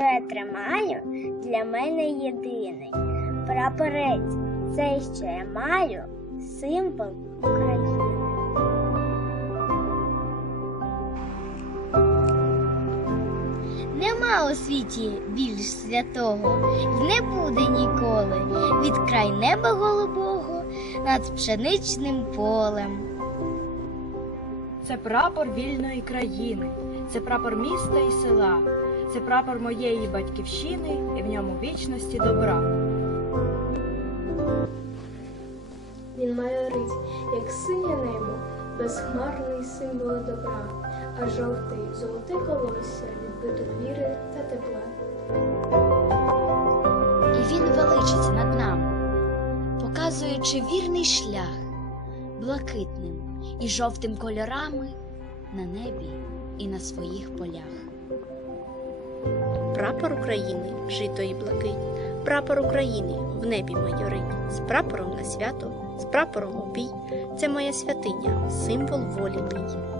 тримаю, для мене єдиний. Прапорець, цей, що я маю, символ України. Нема у світі більш святого, й не буде ніколи від край неба голубого над пшеничним полем. Це прапор вільної країни, це прапор міста і села, це прапор моєї батьківщини і в ньому вічності добра. Він майорить, як синє небо, безхмарний символ добра, а жовтий золоте колосся відбиток віри та тепла. І він величиться над нами, показуючи вірний шлях блакитним і жовтим кольорами на небі і на своїх полях прапор України, жито і блакить, прапор України в небі майорить, з прапором на свято, з прапором обій це моя святиня, символ волі мій.